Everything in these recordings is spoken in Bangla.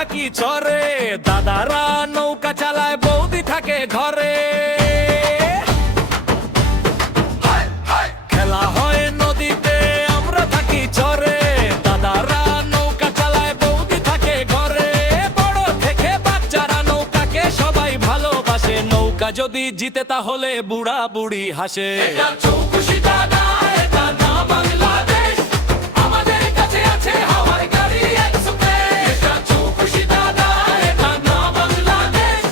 থাকি চরে, দাদারা নৌকা চালায় বৌদি থাকে ঘরে। খেলা হয় নদীতে আমরা থাকি চরে, দাদারা নৌকা চালায় বৌদি থাকে ঘরে। বড় থেকে বাচ্চারা নৌকাকে সবাই ভালোবাসে, নৌকা যদি জিতে তাহলে বুড়া বুড়ি হাসে। এটা চৌকুশি দাদা, এটা না বাংলাদেশ, আমাদের কাছে আছে হাওয়ার গাড়ি এক্সপ্রেস। এটা চৌকুশি দাদা, এটা না বাংলাদেশ,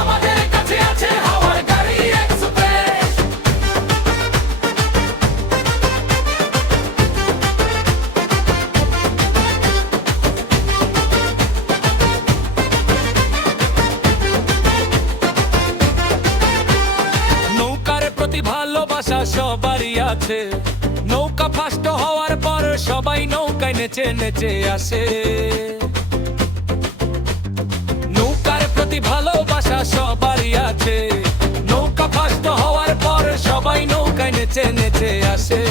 আমাদের কাছে আছে হাওয়ার গাড়ি এক্সপ্রেস। নৌকার প্রতি ভালোবাসা সবারই আছে, নৌকা ফাস্ট হওয়ার পর সবাই নৌকায় নেচে নেচে আসে। নৌকার প্রতি ভালোবাসা সবারই আছে, নৌকা ফাস্ট হওয়ার পর সবাই নৌকায় নেচে নেচে আসে।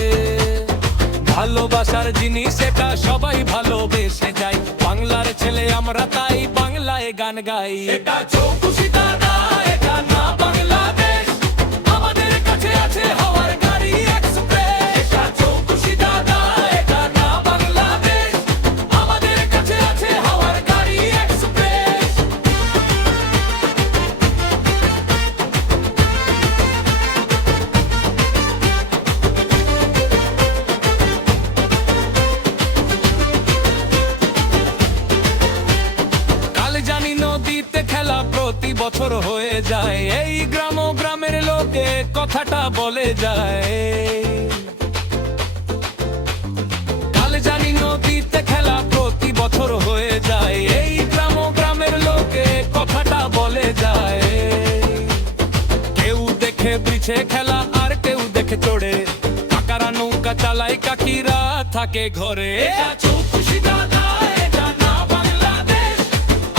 ভালোবাসার জিনিস এটা সবাই ভালোবেসে যায়, বাংলার ছেলে আমরা তাই বাংলায় গান গাই। এটা চৌকুশি দাদা, এটা না বাংলাদেশ, আমাদের কাছে আছে হাওয়ার গাড়ি এক্সপ্রেস। এটা চৌকুশি দাদা, এটা না বাংলাদেশ, আমাদের কাছে আছে হাওয়ার গাড়ি এক্সপ্রেস। কাল জানি নদীতে খেলা প্রতি বছর হয়ে যায়, এই গ্রাম ও গ্রামের লোকে কথাটা বলে যায়। কাল জানি নদীতে খেলা প্রতি বছর হয়ে যায়, এই গ্রাম ও গ্রামের লোকে কথাটা বলে যায়। কেউ দেখে ব্রিছে খেলা আর কেউ দেখে চড়ে, কাকারা নৌকা চালায় কাকিরা থাকে ঘরে। এটা চৌকুশি দাদা, এটা না বাংলাদেশ,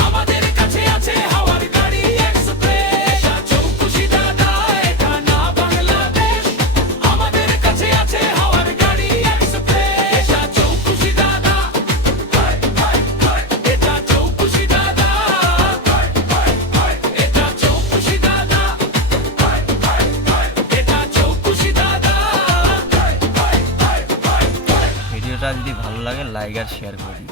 আমাদের কাছে আছে হাওয়ার গাড়ি এক্সপ্রেস। এটা চৌকুশি দাদা, এটা না বাংলাদেশ, আমাদের কাছে আছে হাওয়ার গাড়ি এক্সপ্রেস। এটা চৌকুশি দাদা, এটা চৌকুশি দাদা, এটা চৌকুশি দাদা, এটা চৌকুশি দাদা। ভিডিওটা যদি ভালো লাগে লাইক আর শেয়ার করুন।